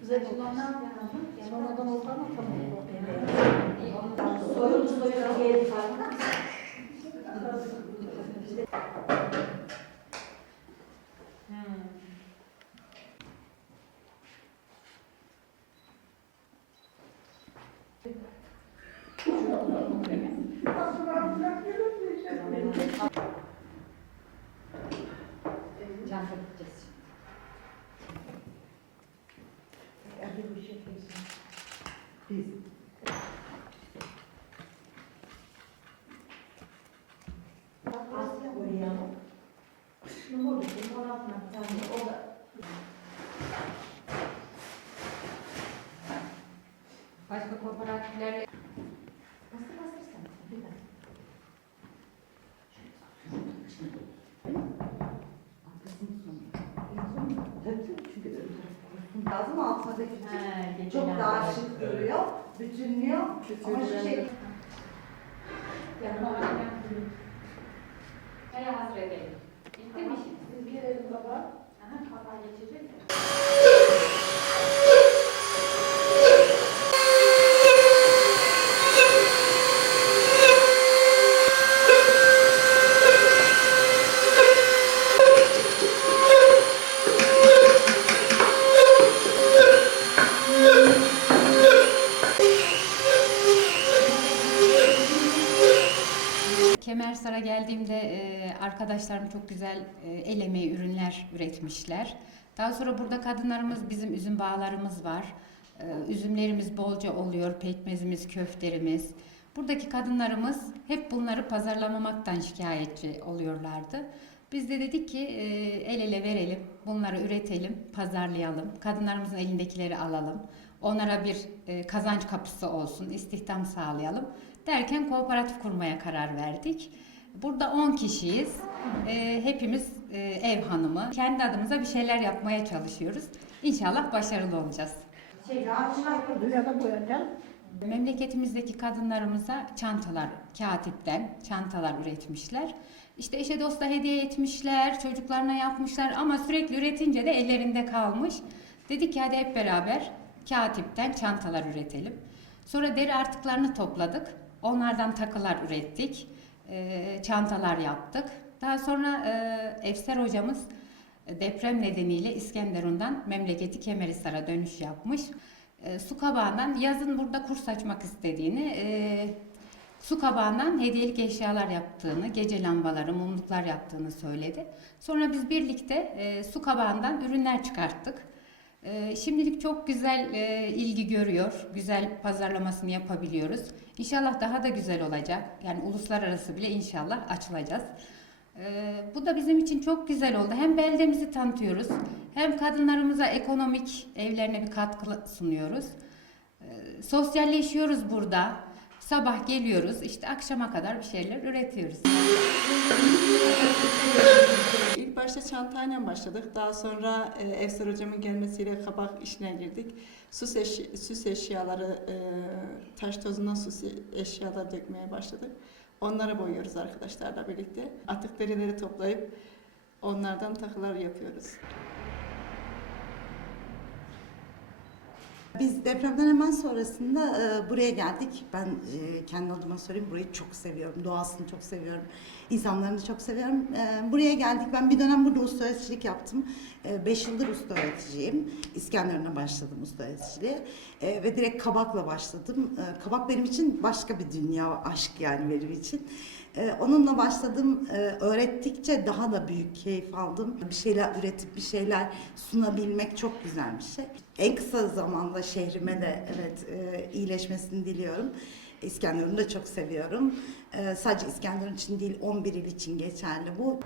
Güzel olan ne yapıyorsun? Sonradan oldu ama tamam. Soyuldu soyuldu geldi farkında mısın? Vogliamo? Non voglio che non ho una taglia. Lazım altına da küçük. He, Çok daha şık duruyor. Bütünlüyor. Ama şu şey yanıma Kemersar'a geldiğimde e, arkadaşlarım çok güzel e, el emeği ürünler üretmişler. Daha sonra burada kadınlarımız bizim üzüm bağlarımız var. E, üzümlerimiz bolca oluyor, pekmezimiz, köfterimiz. Buradaki kadınlarımız hep bunları pazarlamamaktan şikayetçi oluyorlardı. Biz de dedik ki e, el ele verelim, bunları üretelim, pazarlayalım, kadınlarımızın elindekileri alalım. Onlara bir e, kazanç kapısı olsun, istihdam sağlayalım. Derken kooperatif kurmaya karar verdik. Burada 10 kişiyiz. E, hepimiz e, ev hanımı. Kendi adımıza bir şeyler yapmaya çalışıyoruz. İnşallah başarılı olacağız. Şey, Dünyada boyanacağım. Memleketimizdeki kadınlarımıza çantalar, katipten çantalar üretmişler. İşte eşe dosta hediye etmişler, çocuklarına yapmışlar ama sürekli üretince de ellerinde kalmış. Dedik ki hadi hep beraber katipten çantalar üretelim. Sonra deri artıklarını topladık. Onlardan takılar ürettik. Ee, çantalar yaptık. Daha sonra e, Efser hocamız e, deprem nedeniyle İskenderun'dan memleketi Kemerhisar'a dönüş yapmış. E, su kabağından yazın burada kurs açmak istediğini, e, su kabağından hediyelik eşyalar yaptığını, gece lambaları, mumluklar yaptığını söyledi. Sonra biz birlikte e, su kabağından ürünler çıkarttık. E, şimdilik çok güzel e, ilgi görüyor, güzel pazarlamasını yapabiliyoruz. İnşallah daha da güzel olacak. Yani uluslararası bile inşallah açılacağız. Ee, bu da bizim için çok güzel oldu. Hem beldemizi tanıtıyoruz, hem kadınlarımıza ekonomik evlerine bir katkı sunuyoruz. Ee, sosyalleşiyoruz burada. Sabah geliyoruz, işte akşama kadar bir şeyler üretiyoruz. İlk başta çantayla başladık. Daha sonra e, Efsar hocamın gelmesiyle kabak işine girdik. Süs, eşya, süs eşyaları, e, taş tozundan süs eşyalar dökmeye başladık. Onlara boyuyoruz arkadaşlarla birlikte. Atık derileri toplayıp onlardan takılar yapıyoruz. Biz depremden hemen sonrasında e, buraya geldik. Ben e, kendi adıma söyleyeyim burayı çok seviyorum. Doğasını çok seviyorum. İnsanlarını çok seviyorum. E, buraya geldik. Ben bir dönem burada usta öğreticilik yaptım. 5 yıldır usta öğreticiyim. İskenderun'a başladım usta öğreticiliğe. E, ve direkt kabakla başladım. E, kabak benim için başka bir dünya aşk yani benim için. E, onunla başladım. E, öğrettikçe daha da büyük keyif aldım. Bir şeyler üretip bir şeyler sunabilmek çok güzel bir şey. En kısa zamanda şehrime de evet e, iyileşmesini diliyorum. İskenderun'u da çok seviyorum. E, sadece İskenderun için değil 11 il için geçerli bu.